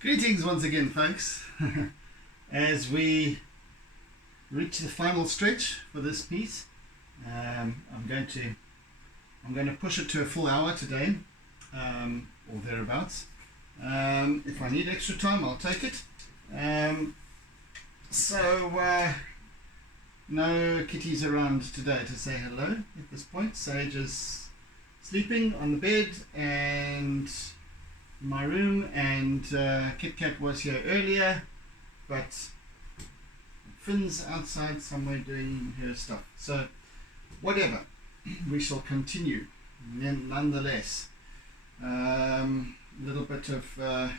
Greetings once again, folks. As we reach the final stretch for this piece, I'm going to push it to a full hour today, or thereabouts. If I need extra time, I'll take it. No kitties around today to say hello at this point. Sage is sleeping on the bed and my room, and KitKat was here earlier, but Fynn's outside somewhere doing her stuff. So whatever, we shall continue nonetheless. A little bit of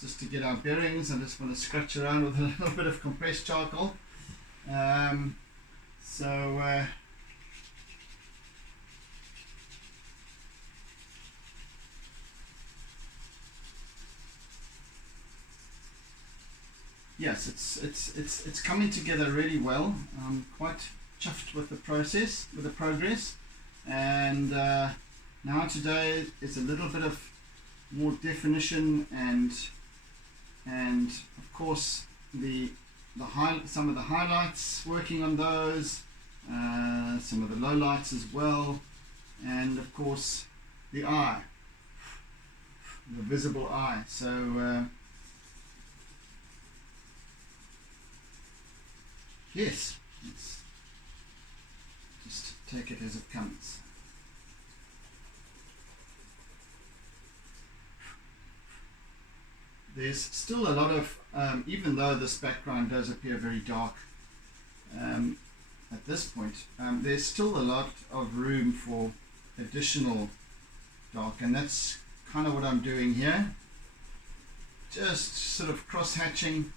just to get our bearings. I just want to scratch around with a little bit of compressed charcoal. Yes, it's coming together really well. I'm quite chuffed with the process, with the progress, and now today is a little bit of more definition and of course some of the highlights, working on those, some of the lowlights as well, and of course the eye, the visible eye. So yes, let's just take it as it comes. There's still a lot of, even though this background does appear very dark at this point, there's still a lot of room for additional dark, and that's kind of what I'm doing here. Just sort of cross-hatching.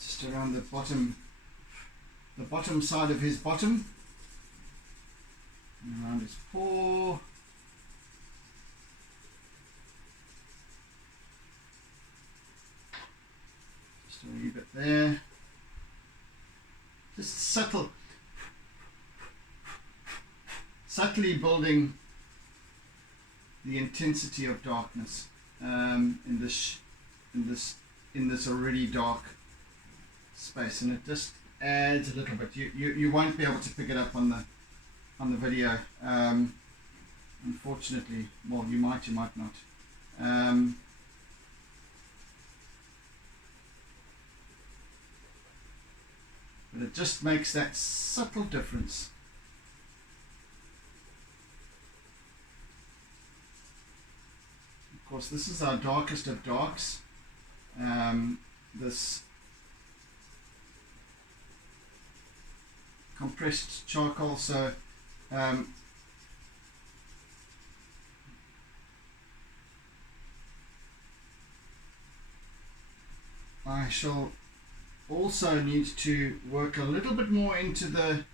Just around the bottom side of his bottom, and around his paw, just a wee bit there, just subtly building the intensity of darkness in this already dark space, and it just adds a little bit. You won't be able to pick it up on the video, unfortunately. Well, you might not. But it just makes that subtle difference. Of course, this is our darkest of darks. This compressed charcoal, so I shall also need to work a little bit more into the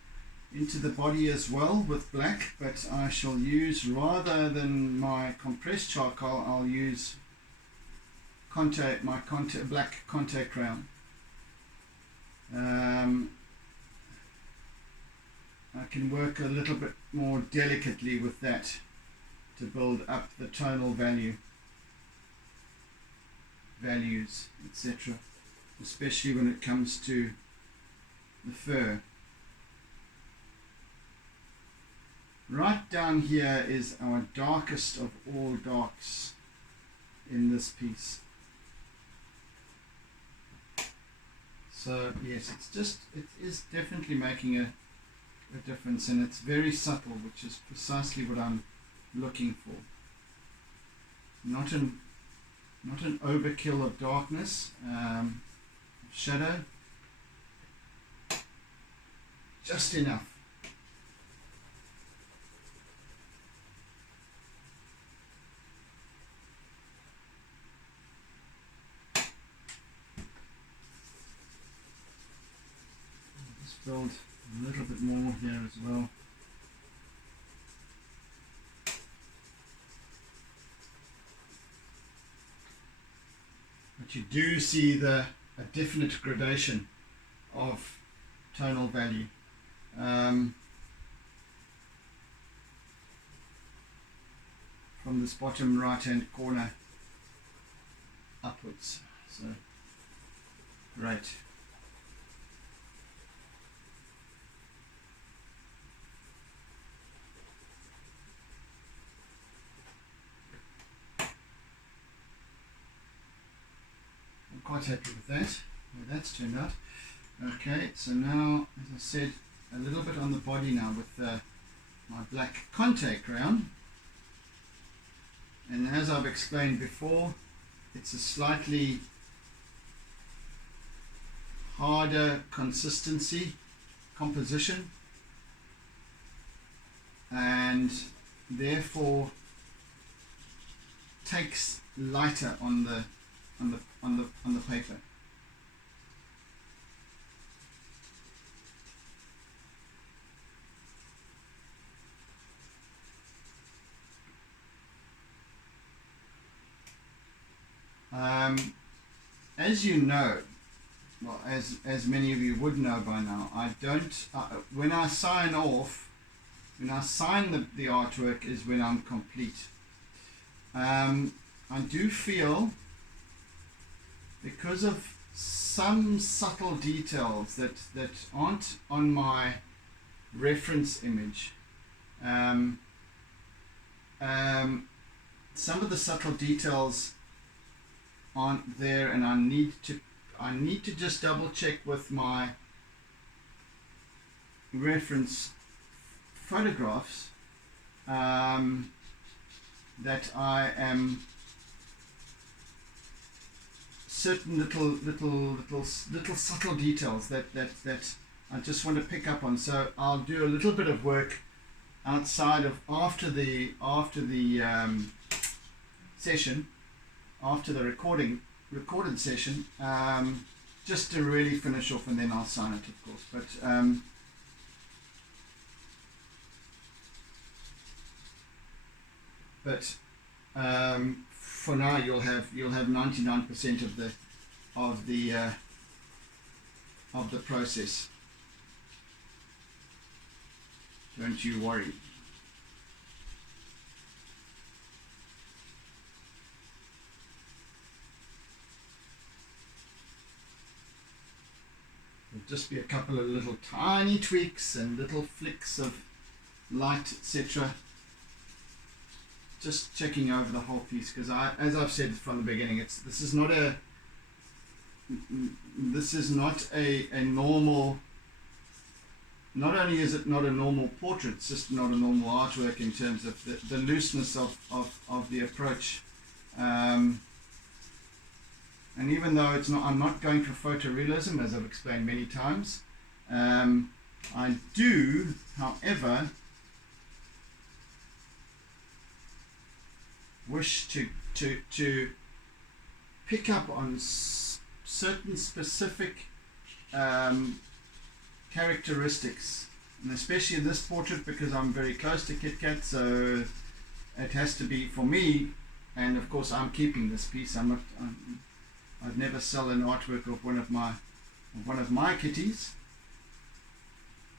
body as well with black, but I shall use, rather than my compressed charcoal, I'll use black Conte crayon. I can work a little bit more delicately with that to build up the tonal values, etc., especially when it comes to the fur. Right down here is our darkest of all darks in this piece. So yes, it is definitely making a difference, and it's very subtle, which is precisely what I'm looking for. Not an overkill of darkness, shadow, just enough. Just build a little bit more here as well. But you do see a definite gradation of tonal value. from this bottom right hand corner upwards. So great. I'm quite happy with that, where that's turned out. Okay, so now, as I said, a little bit on the body now with my black contact crayon. And as I've explained before, it's a slightly harder consistency composition, and therefore takes lighter on the paper. As you know, well, as many of you would know by now, I don't, when I sign off, when I sign the artwork is when I'm complete. I do feel, because of some subtle details that aren't on my reference image, some of the subtle details aren't there, and I need to just double check with my reference photographs that I am certain little subtle details that I just want to pick up on. So I'll do a little bit of work outside of after the session, after the recorded session, just to really finish off, and then I'll sign it, of course. But for now, you'll have 99% of the process. Don't you worry. There'll just be a couple of little tiny tweaks and little flicks of light, etc. Just checking over the whole piece, because as I've said from the beginning, this is not a normal. Not only is it not a normal portrait, it's just not a normal artwork in terms of the looseness of the approach. And even though I'm not going for photorealism, as I've explained many times, I do, however, wish to pick up on certain specific characteristics, and especially in this portrait, because I'm very close to KitKat, so it has to be for me. And of course, I'm keeping this piece. I'd never sell an artwork of one of my kitties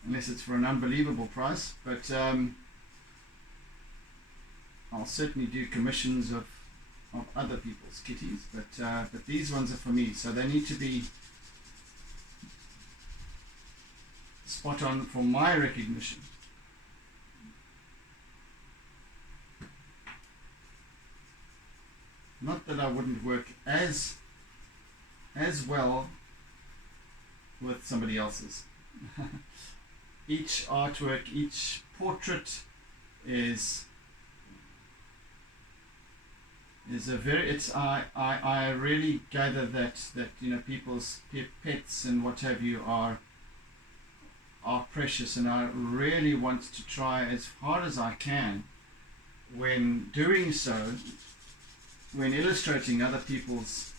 unless it's for an unbelievable price. But I'll certainly do commissions of other people's kitties. But these ones are for me, so they need to be spot on for my recognition. Not that I wouldn't work as well with somebody else's. Each artwork, each portrait is a very, I really gather that people's pets and what have you are precious, and I really want to try as hard as I can when doing so, when illustrating other people's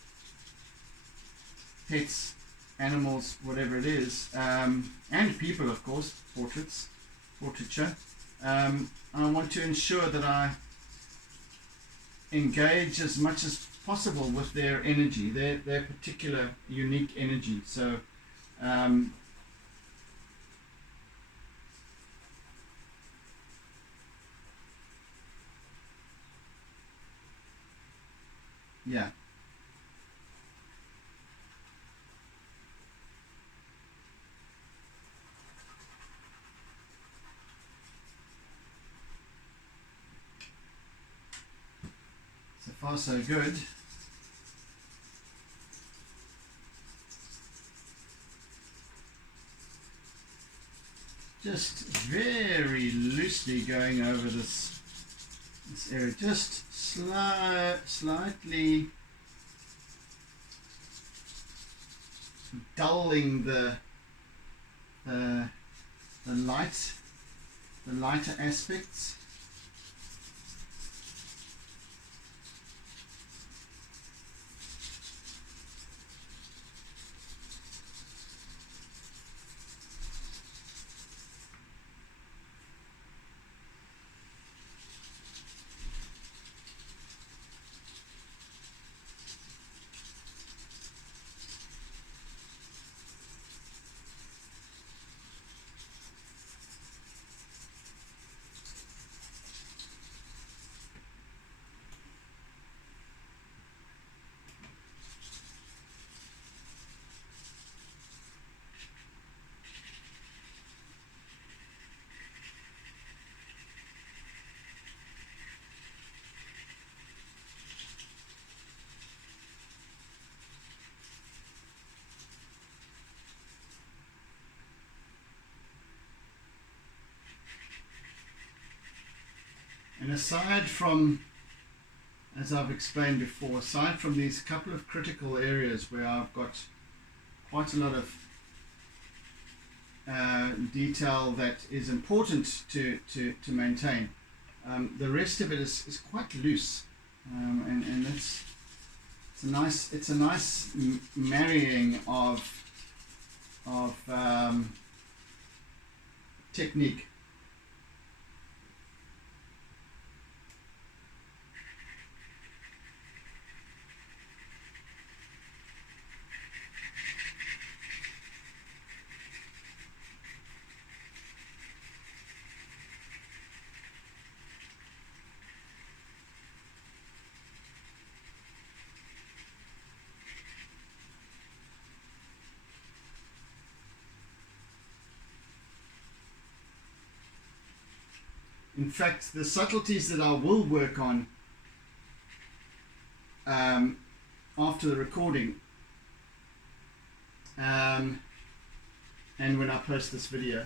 pets, animals, whatever it is, and people, of course, portraiture. I want to ensure that I engage as much as possible with their energy, their particular unique energy. So yeah. So far so good. Just very loosely going over this area, just slightly dulling the lighter aspects. And aside from, as I've explained before, aside from these couple of critical areas where I've got quite a lot of detail that is important to maintain, the rest of it is quite loose, and it's a nice marrying of technique. In fact, the subtleties that I will work on after the recording and when I post this video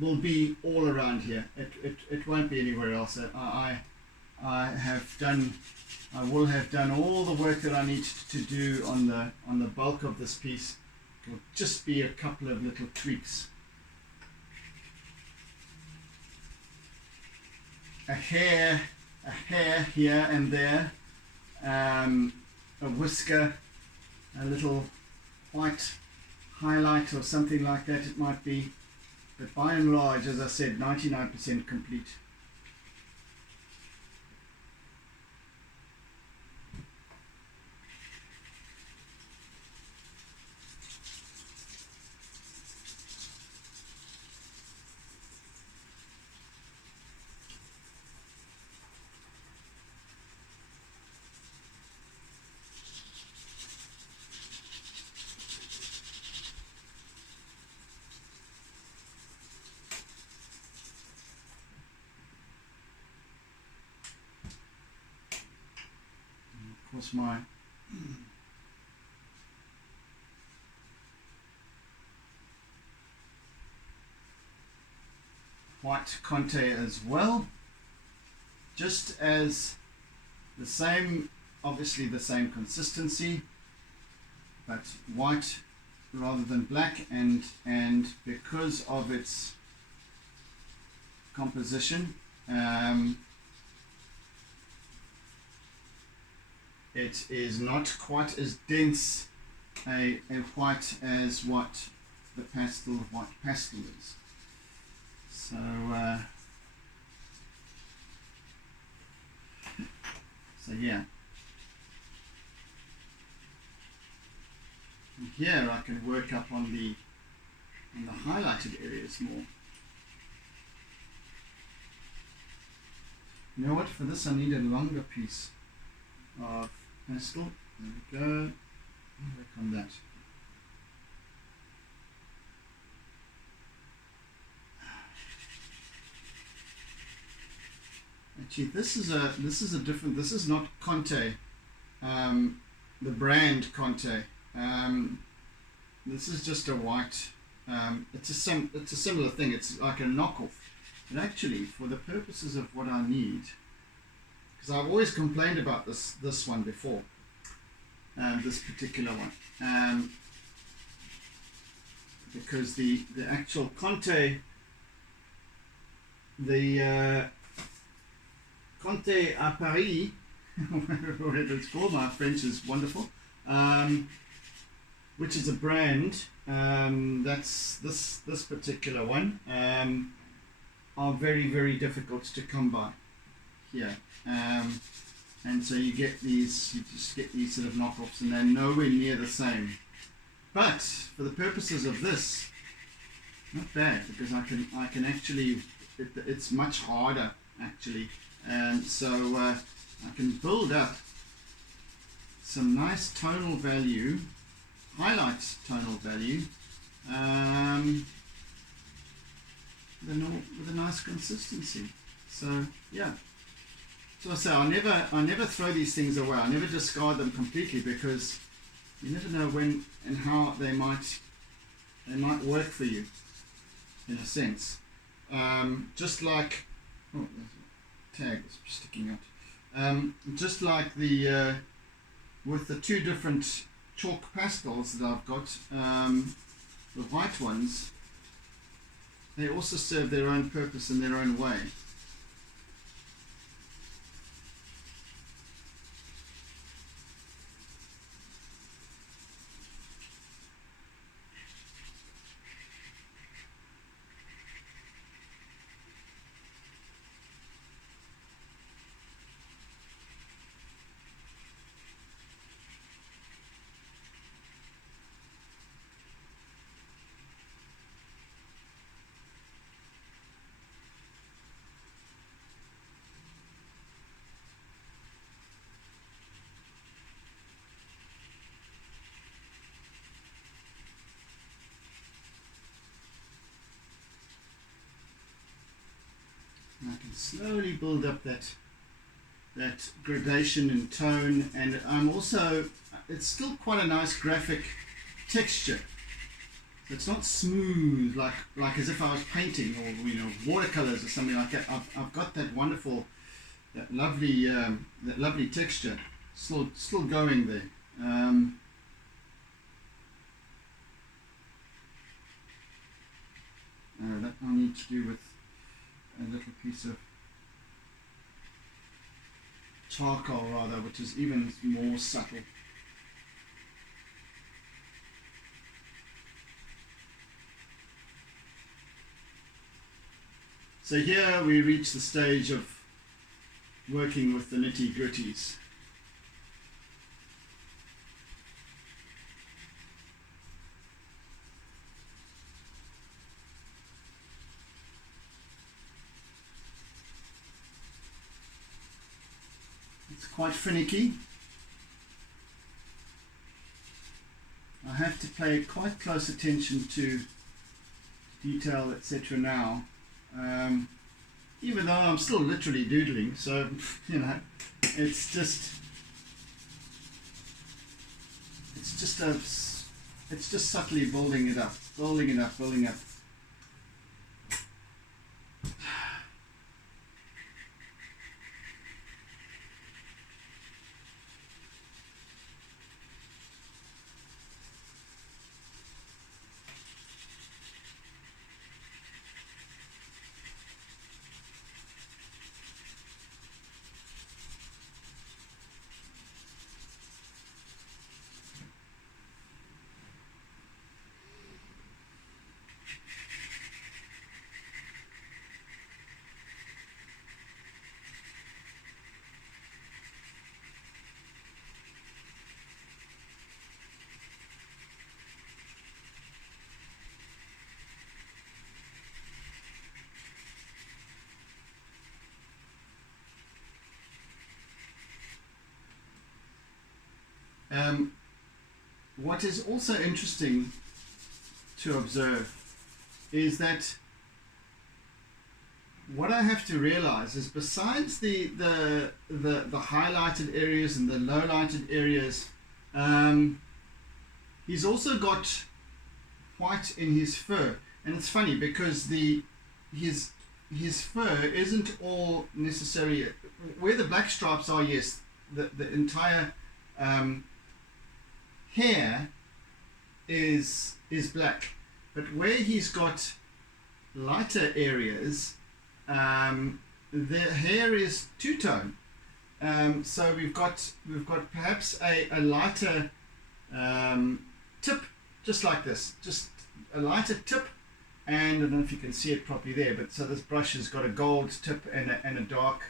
will be all around here. It won't be anywhere else. I will have done all the work that I need to do on the bulk of this piece. It'll just be a couple of little tweaks. A hair here and there, a whisker, a little white highlight or something like that it might be, but by and large, as I said, 99% complete. Of course, my white conte as well, just as the same, obviously the same consistency, but white rather than black, and because of its composition, it is not quite as dense a white as what the white pastel is. So yeah. And here I can work up on the highlighted areas more. You know what? For this I need a longer piece. of pastel. There we go. Work on that. Actually, this is a different. This is not Conte, the brand Conte. This is just a white. It's a similar thing. It's like a knockoff. But actually, for the purposes of what I need, because I've always complained about this one before, this particular one, because the actual Conte, the Conte à Paris, whatever it's called, my French is wonderful, which is a brand, that's this particular one, are very, very difficult to come by here. And so you just get these sort of knockoffs, and they're nowhere near the same. But for the purposes of this, not bad, because I can actually, it's much harder actually, and so I can build up some nice tonal value, highlight tonal value, with a nice consistency. So yeah. So I say I never throw these things away. I never discard them completely, because you never know when and how they might work for you, in a sense. Just like, oh, there's a tag is sticking out. Just like the with the two different chalk pastels that I've got, the white ones, they also serve their own purpose in their own way. I can slowly build up that gradation in tone, and I'm also, it's still quite a nice graphic texture. So it's not smooth like as if I was painting, or watercolors or something like that. I've got that wonderful, that lovely texture still going there. That I need to do with a little piece of charcoal rather, which is even more subtle. So here we reach the stage of working with the nitty-gritties. It's quite finicky. I have to pay quite close attention to detail, etc. now, even though I'm still literally doodling, so it's just subtly building it up. What is also interesting to observe is that what I have to realize is, besides the highlighted areas and the low lighted areas, he's also got white in his fur. And it's funny because his fur isn't all necessarily where the black stripes are. Yes, the entire hair is black, but where he's got lighter areas, the hair is two-tone. So we've got perhaps a lighter tip, just like this, just a lighter tip, and I don't know if you can see it properly there, but so this brush has got a gold tip and a dark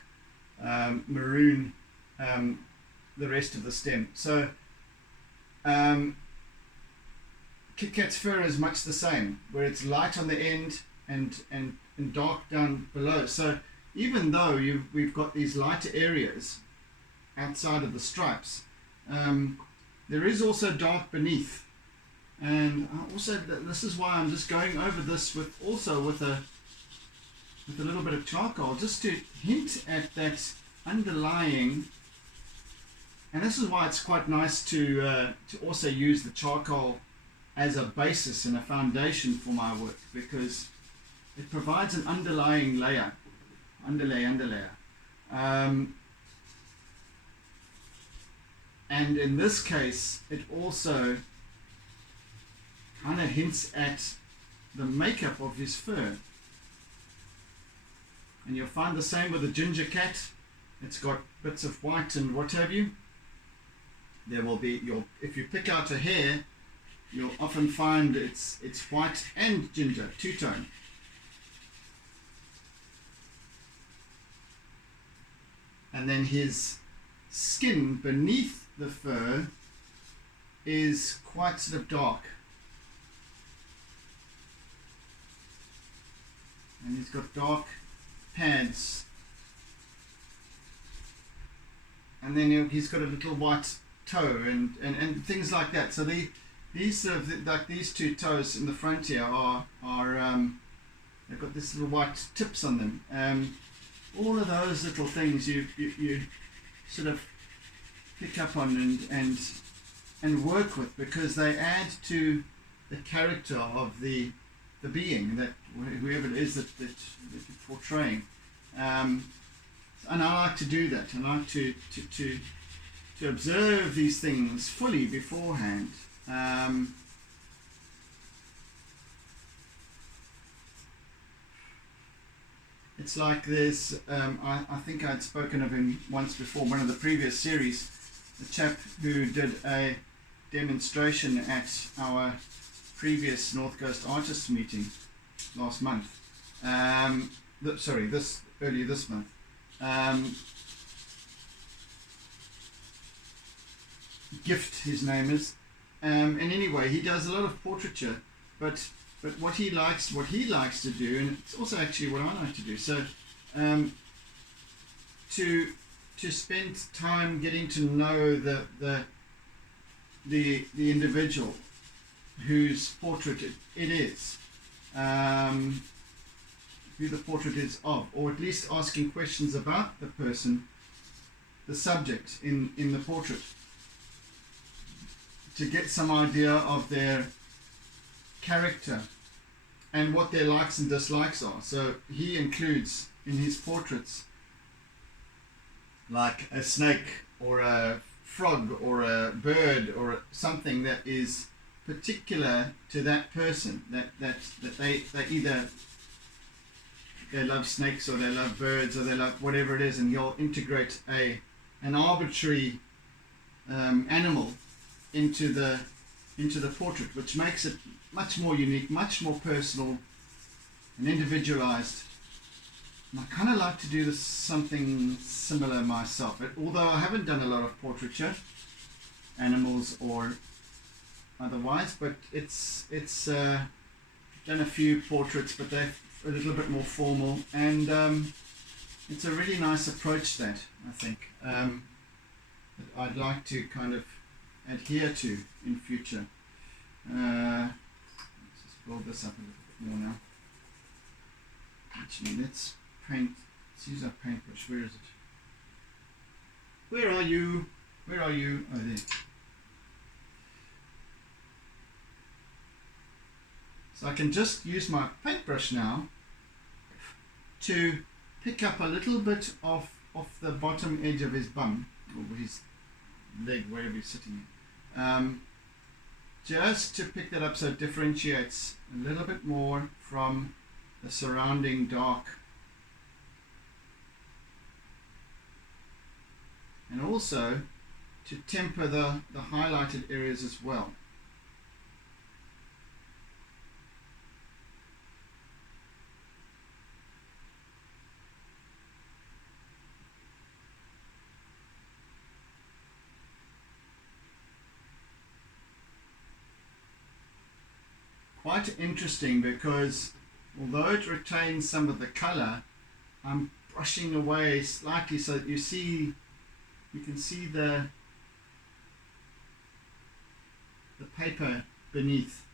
maroon the rest of the stem. So KitKat's fur is much the same, where it's light on the end and dark down below. So even though we've got these lighter areas outside of the stripes, there is also dark beneath. And also, this is why I'm just going over this with a little bit of charcoal, just to hint at that underlying. And this is why it's quite nice to also use the charcoal as a basis and a foundation for my work, because it provides an underlying layer, underlayer. And in this case, it also kind of hints at the makeup of his fur. And you'll find the same with the ginger cat. It's got bits of white and what have you. There will be, if you pick out a hair, you'll often find it's white and ginger, two-tone. And then his skin beneath the fur is quite sort of dark. And he's got dark pads. And then he's got a little white toe and things like that. So these sort of, like these two toes in the front here are they've got this little white tips on them. All of those little things you sort of pick up on and work with, because they add to the character of the being, that whoever it is that you're portraying. And I like to do that. I like to observe these things fully beforehand. It's like there's, I think I'd spoken of him once before, one of the previous series, the chap who did a demonstration at our previous North Coast Artists meeting last month. Earlier this month. Gift, his name is. And anyway, he does a lot of portraiture, but what he likes to do, and it's also actually what I like to do. So, to spend time getting to know the individual whose portrait it is, who the portrait is of, or at least asking questions about the person, the subject in the portrait, to get some idea of their character and what their likes and dislikes are. So he includes in his portraits like a snake or a frog or a bird or something that is particular to that person, that they either they love snakes or they love birds or they love whatever it is, and he'll integrate an arbitrary animal into the portrait, which makes it much more unique, much more personal and individualized. And I kind of like to do this something similar myself, although I haven't done a lot of portraiture, animals or otherwise, but it's done a few portraits, but they're a little bit more formal, and it's a really nice approach that I think that I'd like to kind of adhere to in future. Let's just build this up a little bit more now. Actually, let's use our paintbrush. Where is it? Where are you? Where are you? Oh, there. So I can just use my paintbrush now to pick up a little bit of the bottom edge of his bum, or his leg, wherever he's sitting. Just to pick that up so it differentiates a little bit more from the surrounding dark. And also to temper the highlighted areas as well. Quite interesting, because although it retains some of the color, I'm brushing away slightly so that you can see the paper beneath,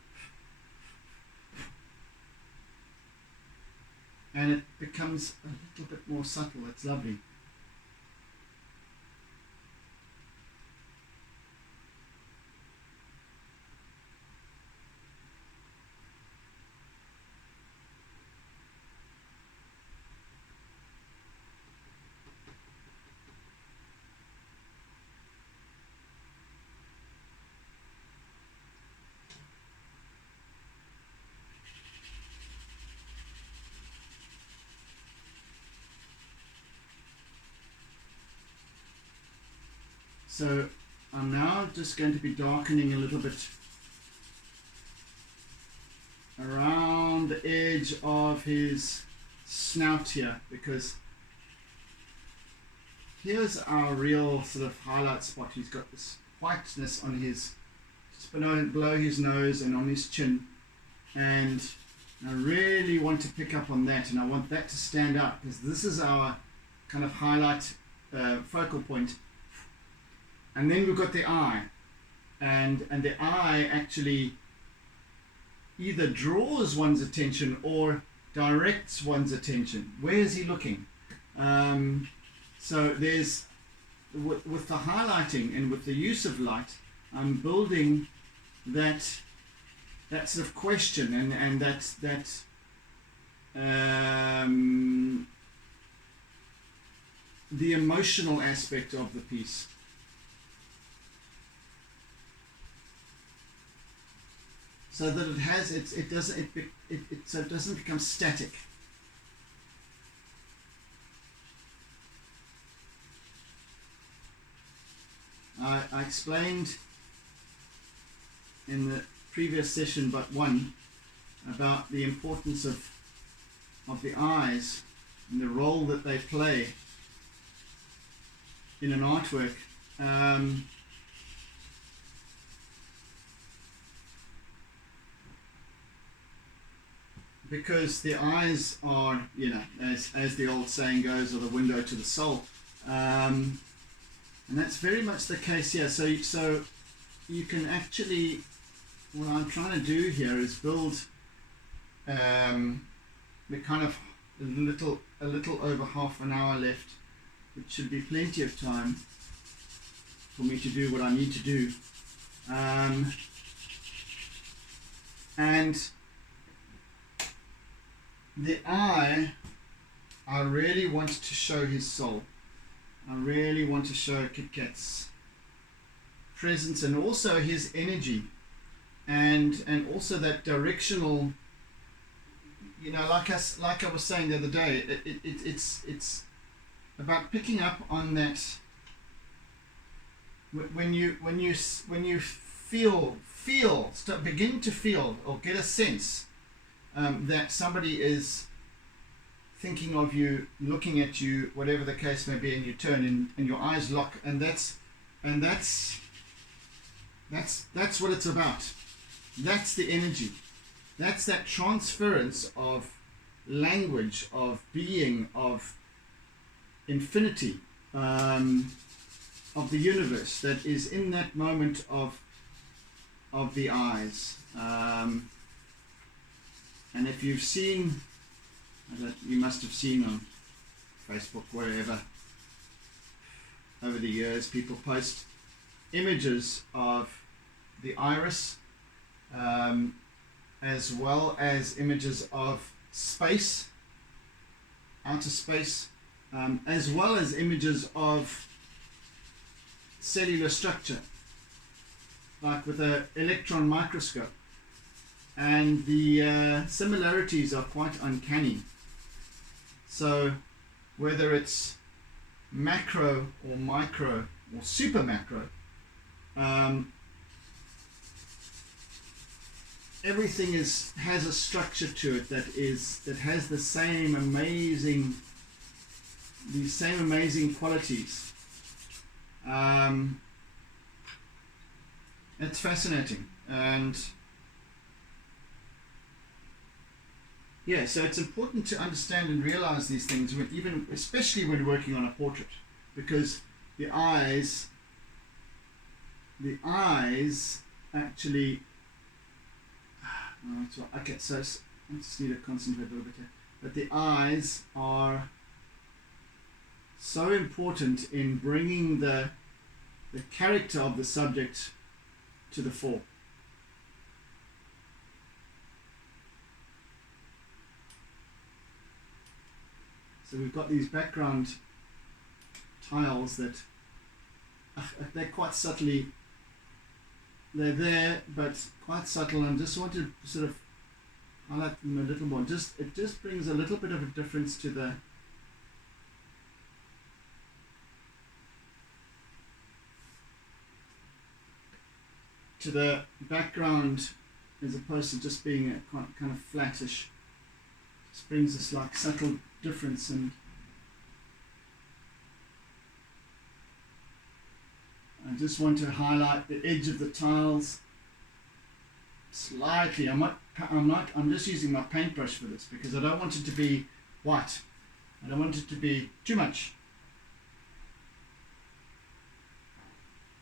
and it becomes a little bit more subtle. It's lovely. So I'm now just going to be darkening a little bit around the edge of his snout here, because here's our real sort of highlight spot. He's got this whiteness on his, just below his nose and on his chin, and I really want to pick up on that, and I want that to stand out, because this is our kind of highlight focal point. And then we've got the eye, and the eye actually either draws one's attention or directs one's attention. Where is he looking? So there's, with the highlighting and with the use of light, I'm building that sort of question and that the emotional aspect of the piece. So that it has so it doesn't become static. I explained in the previous session but one about the importance of the eyes and the role that they play in an artwork. Because the eyes are, as the old saying goes, are the window to the soul, and that's very much the case here. So you can actually, what I'm trying to do here is build the kind of a little over half an hour left, which should be plenty of time for me to do what I need to do, and the eye, I really want to show his soul. I really want to show KitKat's presence and also his energy, and also that directional, like I was saying the other day, it's about picking up on that when you begin to feel or get a sense that somebody is thinking of you, looking at you, whatever the case may be, and you turn and your eyes lock, and that's what it's about. That's the energy. That's that transference of language, of being, of infinity, the universe that is in that moment of the eyes. And if you've seen, you must have seen on Facebook, wherever, over the years, people post images of the iris, as well as images of space, outer space, as well as images of cellular structure, like with an electron microscope. And the similarities are quite uncanny. So whether it's macro or micro or super macro, everything has a structure to it that has the same amazing qualities. It's fascinating. And yeah, so it's important to understand and realize these things, especially when working on a portrait, because the eyes actually. Okay, so I just need to concentrate a little bit here. But the eyes are so important in bringing the character of the subject to the fore. So we've got these background tiles that they're quite subtly, they're there, but quite subtle, and just want to sort of highlight them a little more. It just brings a little bit of a difference to the background, as opposed to just being a kind of flattish. Just brings this like subtle difference. And I just want to highlight the edge of the tiles slightly. I'm just using my paintbrush for this because I don't want it to be white. I don't want it to be too much,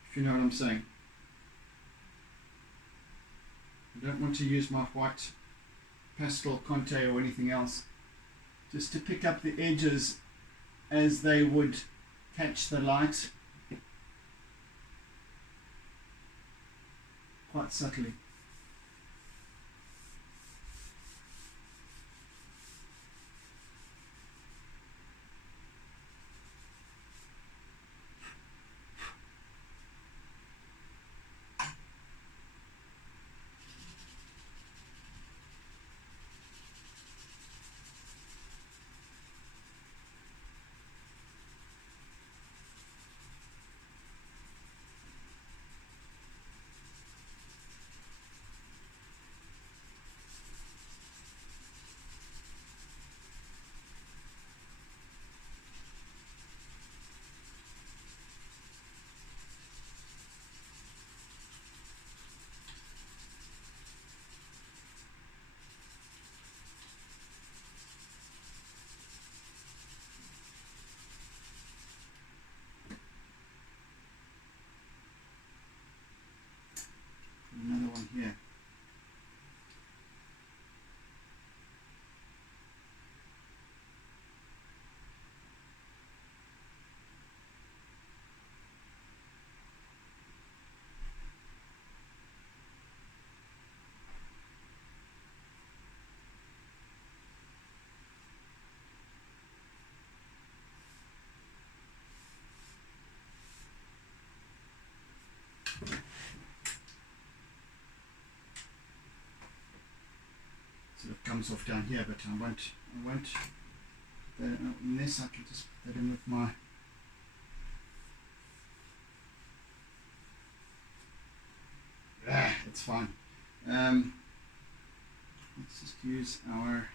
if you know what I'm saying. I don't want to use my white pastel Conte or anything else, just to pick up the edges as they would catch the light quite subtly. Another one here. Sort of comes off down here, but I won't unless I can just put that in with my it's fine. Let's just use our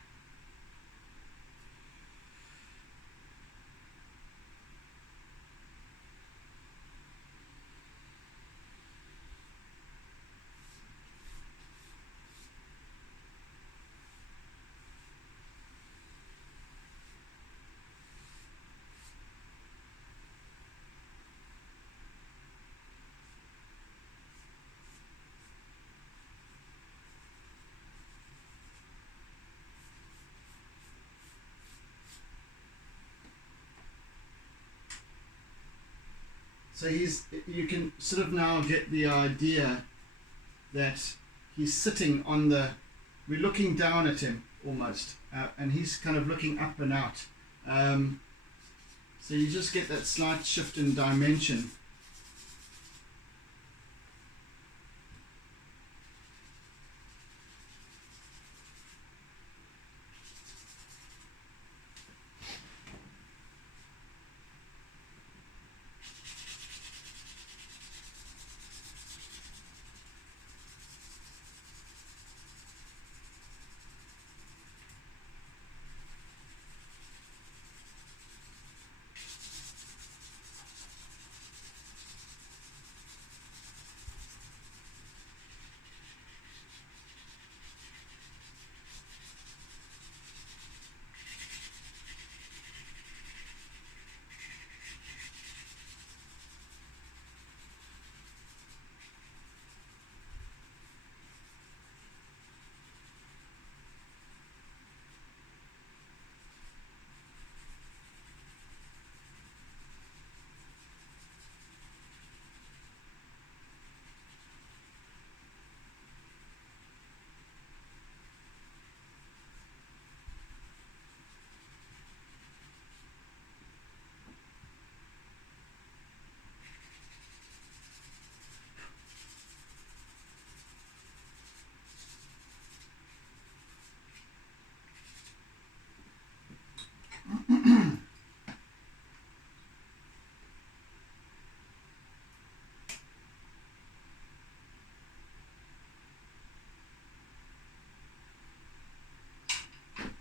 So you can sort of now get the idea that he's sitting on we're looking down at him almost, and he's kind of looking up and out. So you just get that slight shift in dimension.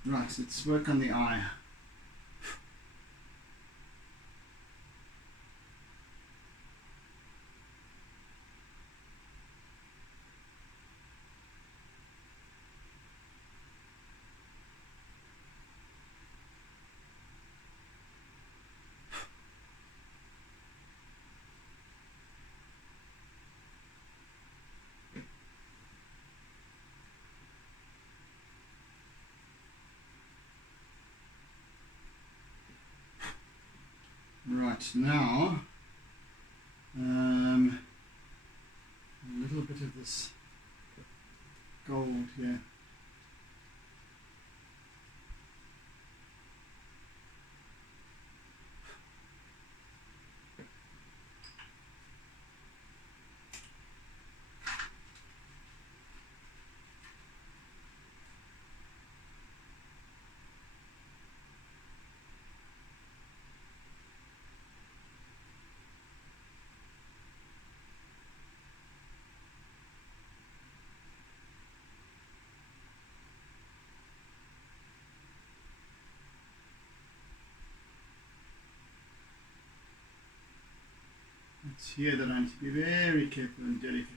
Right, let's work on the eye. Right, now a little bit of this gold here. It's here that I need to be very careful and delicate.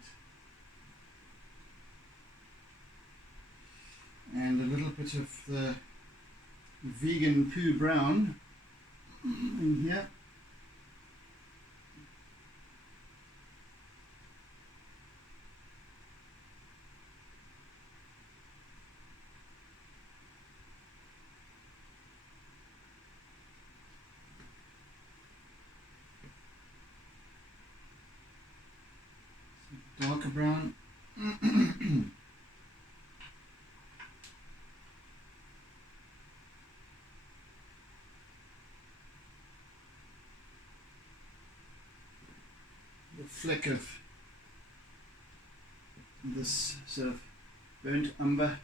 And a little bit of the vegan poo brown in here. Darker brown. The fleck of this sort of burnt umber.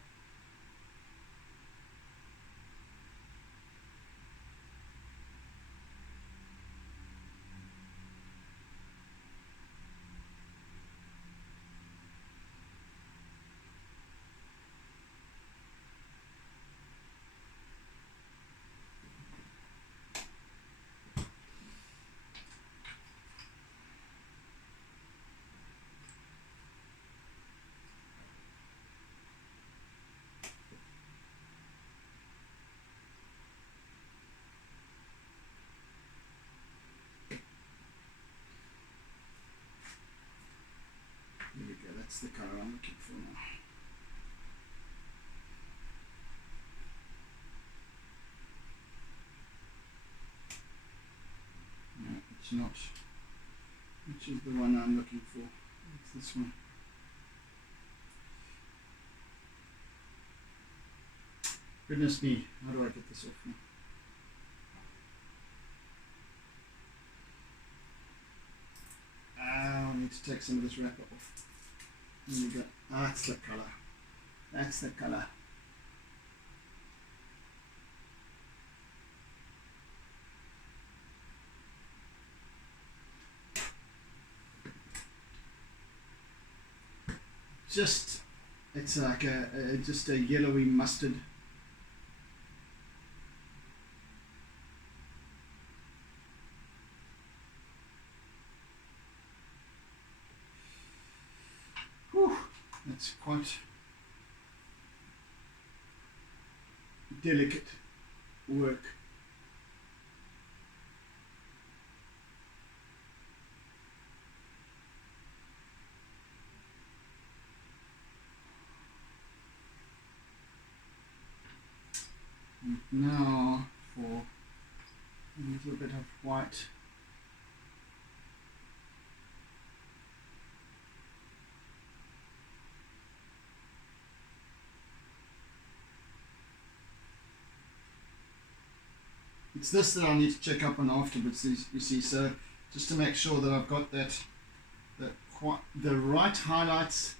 There we go, that's the colour I'm looking for now. No, it's not which is the one I'm looking for. It's this one. Goodness me, how do I get this off now? I need to take some of this wrapper off. There we go. That's the colour. That's the colour. Just, it's like just a yellowy mustard. Whew, that's quite delicate work. And now for a little bit of white. It's this that I need to check up on afterwards, you see, so just to make sure that I've got the right highlights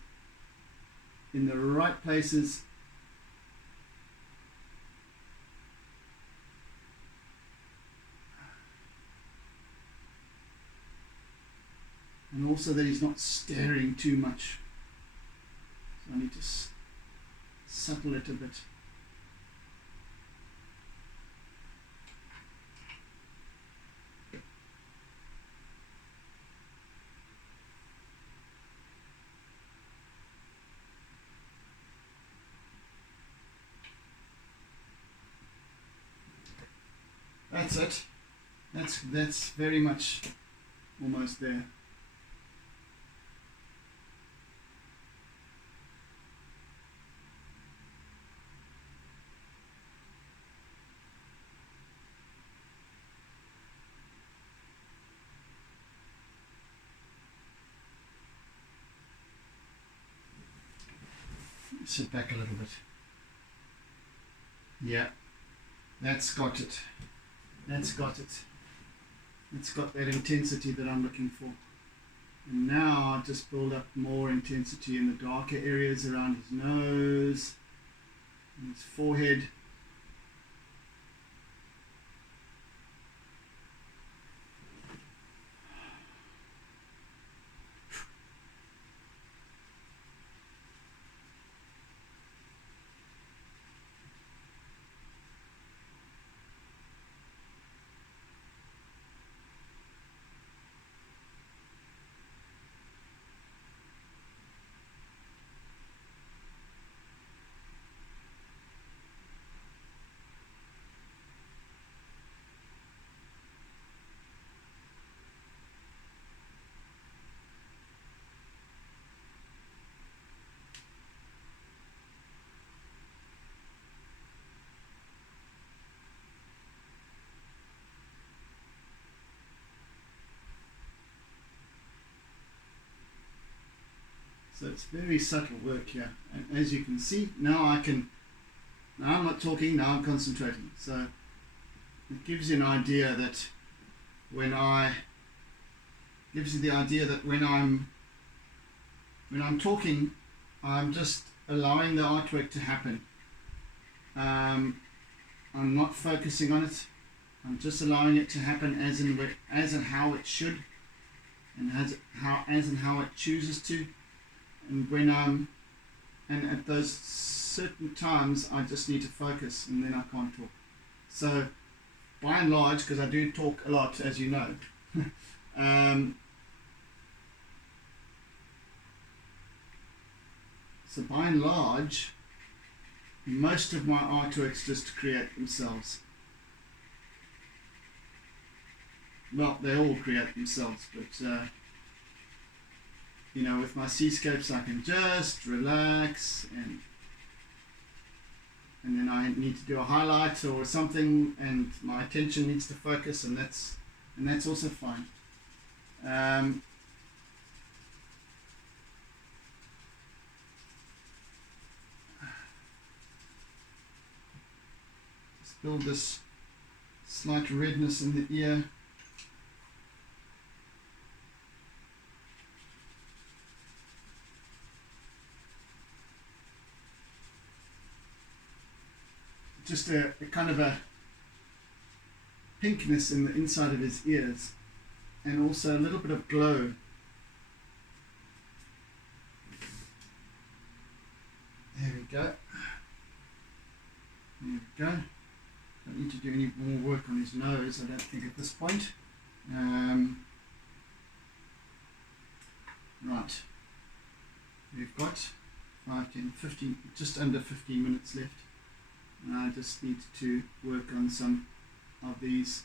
in the right places. And also that he's not staring too much. So I need to settle it a bit. That's it. That's very much almost there. Sit back a little bit. Yeah, that's got it. That's got it. It's got that intensity that I'm looking for. And now I just build up more intensity in the darker areas around his nose and his forehead. So it's very subtle work here, and as you can see, now I'm not talking, now I'm concentrating. So it gives you an idea that when I'm talking, I'm just allowing the artwork to happen. I'm not focusing on it. I'm just allowing it to happen as and how it should, and as and how it chooses to. And at those certain times, I just need to focus, and then I can't talk. So, by and large, because I do talk a lot, as you know, so by and large, most of my artworks just create themselves. Well, they all create themselves, but you know, with my seascapes I can just relax, and then I need to do a highlight or something, and my attention needs to focus, and that's also fine. build this slight redness in the ear. Just a kind of a pinkness in the inside of his ears, and also a little bit of glow. There we go. There we go. Don't need to do any more work on his nose, I don't think, at this point. Right. We've got 5, 10, 15, just under 15 minutes left. And I just need to work on some of these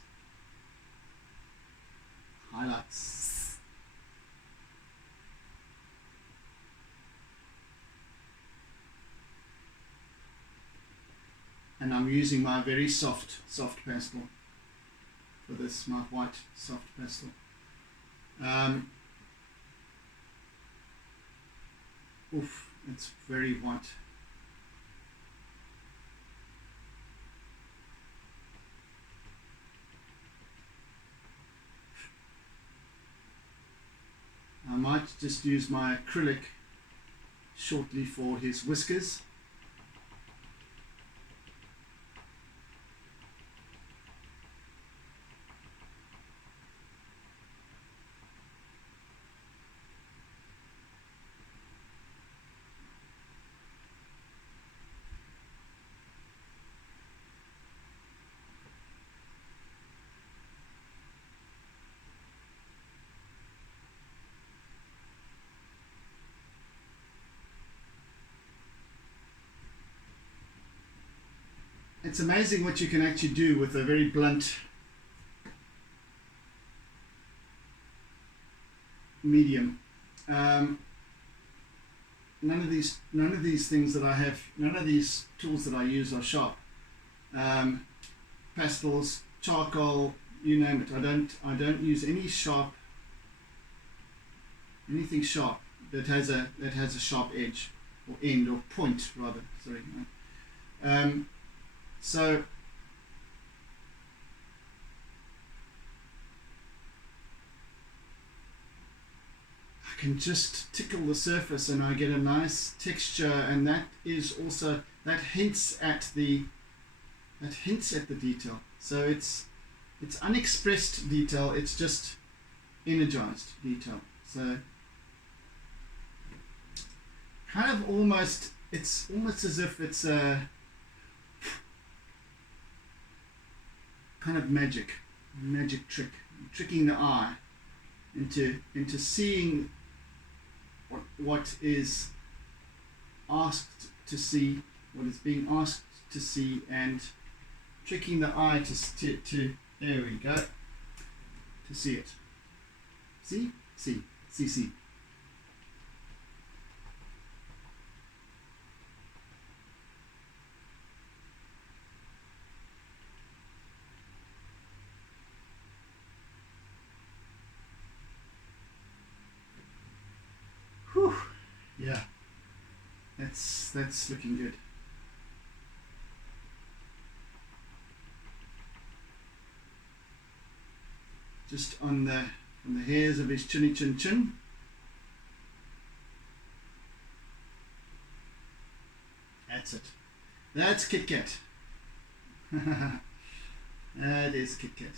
highlights. And I'm using my very soft pastel for this, my white soft pastel. Oof, it's very white. I might just use my acrylic shortly for his whiskers. It's amazing what you can actually do with a very blunt medium. None of these things that I have, none of these tools that I use are sharp. Pastels, charcoal, you name it. I don't use any sharp, anything sharp that has a sharp edge or end or point rather. Sorry. So I can just tickle the surface and I get a nice texture, and that is also, that hints at the detail. So it's unexpressed detail, it's just energized detail. So kind of almost, it's almost as if it's a kind of magic trick, tricking the eye into seeing what is asked to see, what is being asked to see, and tricking the eye to there we go, to see it. See. Whew. Yeah, that's looking good. Just on the hairs of his chinny chin. That's it. That's KitKat. That is KitKat.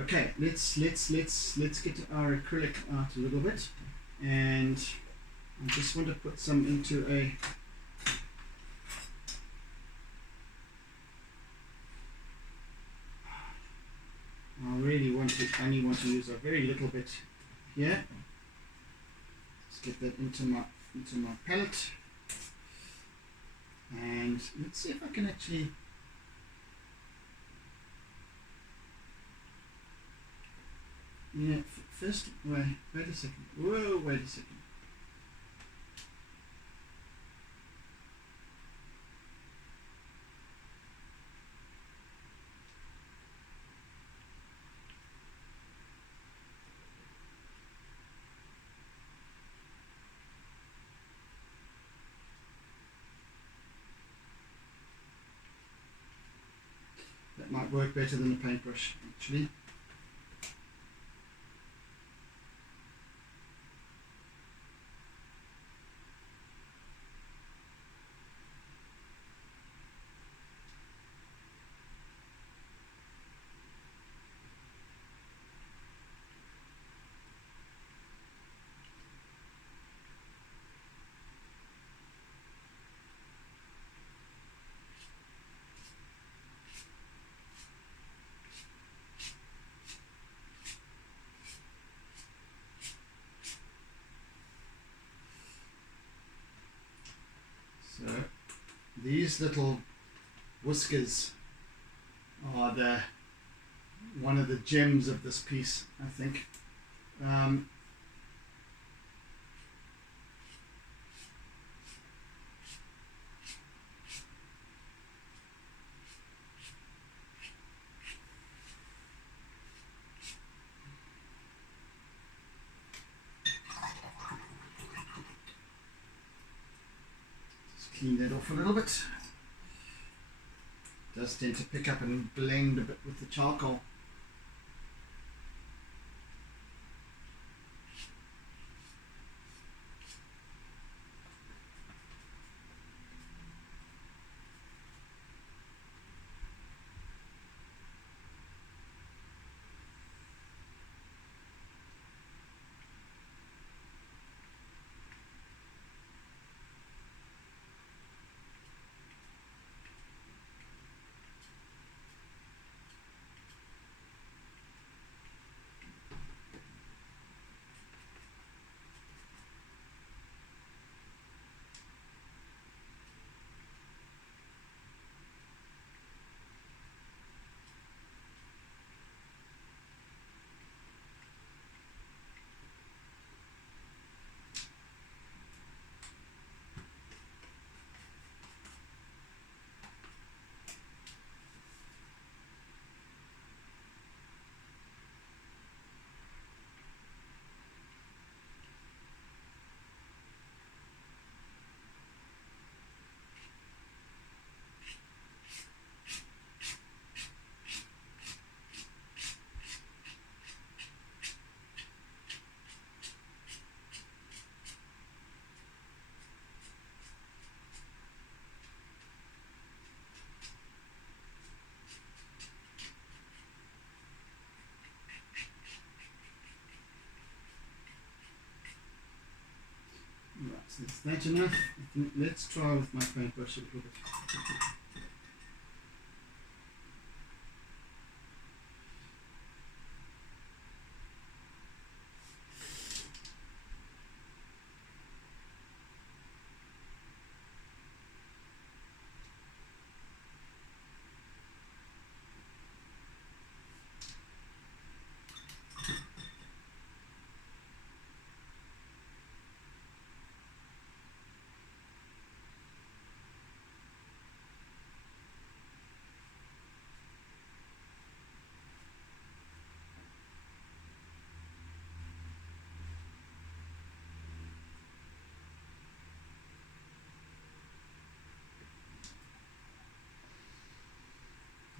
Okay, let's get our acrylic out a little bit, and I just want to put some into a only want to use a very little bit here. Let's get that into my palette, and let's see if I can actually. Yeah, first, wait a second. Whoa, wait a second. That might work better than the paintbrush, actually. So these little whiskers are one of the gems of this piece, I think. Clean that off a little bit. It does tend to pick up and blend a bit with the charcoal. Right, so is that enough? I think let's try with my paintbrush a little bit.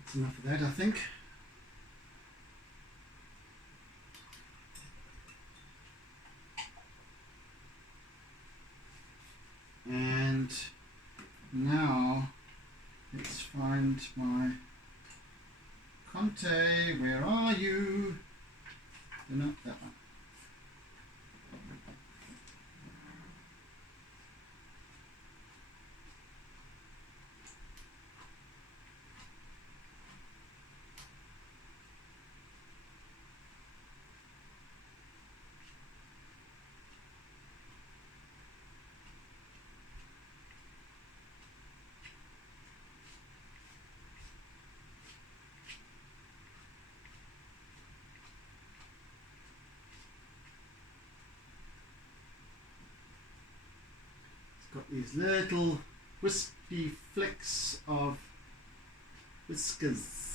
That's enough of that, I think. And now let's find my Conte. Where are you? No, that one. these little wispy flecks of whiskers.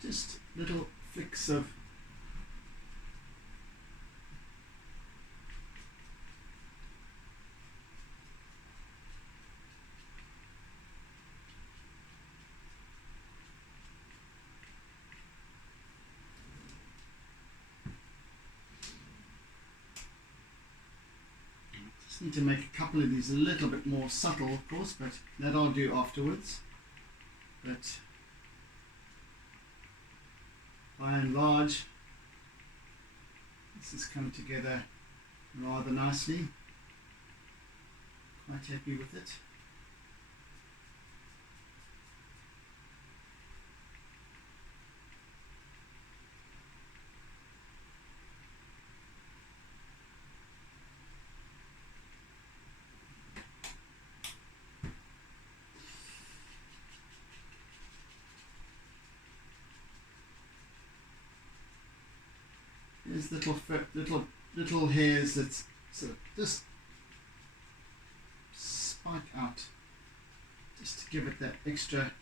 Just little flicks of just need to make a couple of these a little bit more subtle, of course, but that I'll do afterwards. But by and large, this has come together rather nicely. Quite happy with it. There's little hairs that sort of just spike out, just to give it that extra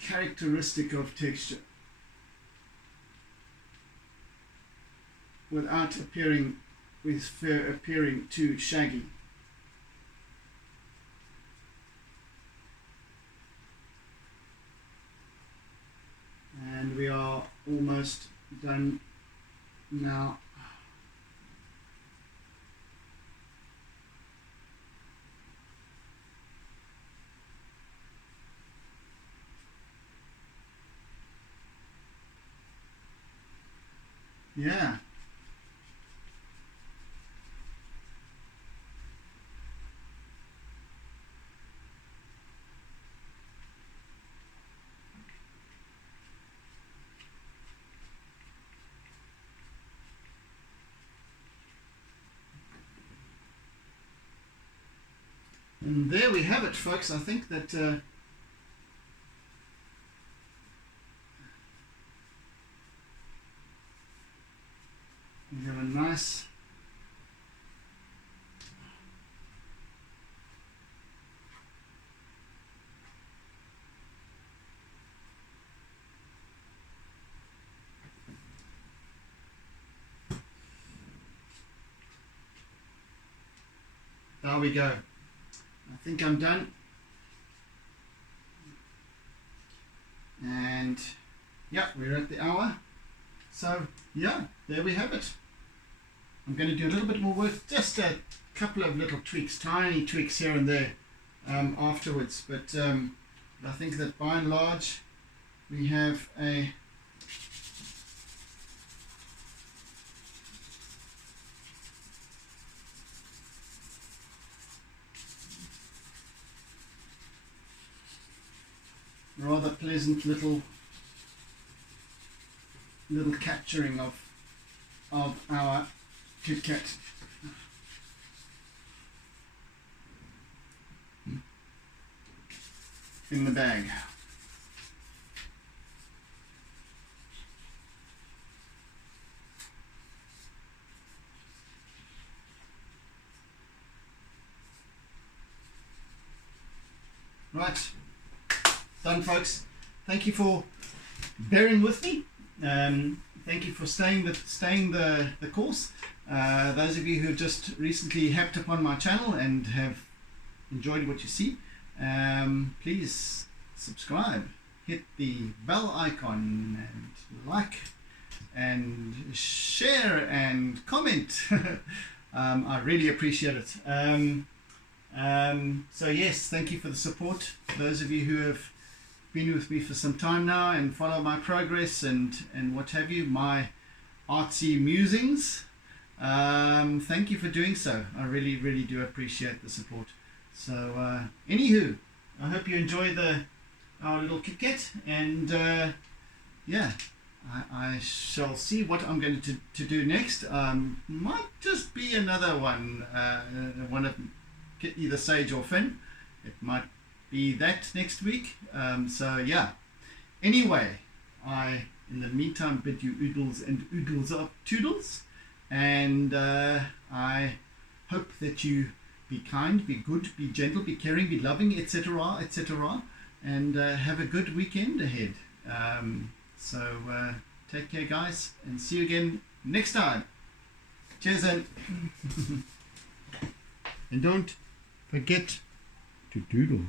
characteristic of texture, without appearing too shaggy. And we are almost done now. Yeah. And there we have it, folks. I think that we have a nice there we go. I think I'm done. And yeah, we're at the hour. So yeah, there we have it. I'm going to do a little bit more work, just a couple of little tweaks, tiny tweaks here and there afterwards. But I think that by and large we have a rather pleasant little capturing of our KitKat. In the bag. Right. Done, folks. Thank you for bearing with me. Thank you for staying the course. Those of you who have just recently hopped upon my channel and have enjoyed what you see, please subscribe, hit the bell icon, and like and share and comment. I really appreciate it. So yes, thank you for the support. Those of you who have been with me for some time now and follow my progress and what have you, my Artsy Musings. Thank you for doing so. I really, really do appreciate the support. So, anywho, I hope you enjoy our little KitKat, and yeah, I shall see what I'm going to do next. Might just be another one, one of either Sage or Fynn. It might be that next week. So yeah. Anyway, I in the meantime bid you oodles and oodles of toodles, and I hope that you be kind, be good, be gentle, be caring, be loving, etc., etc., and have a good weekend ahead. So take care, guys, and see you again next time. Cheers, and and don't forget to doodle.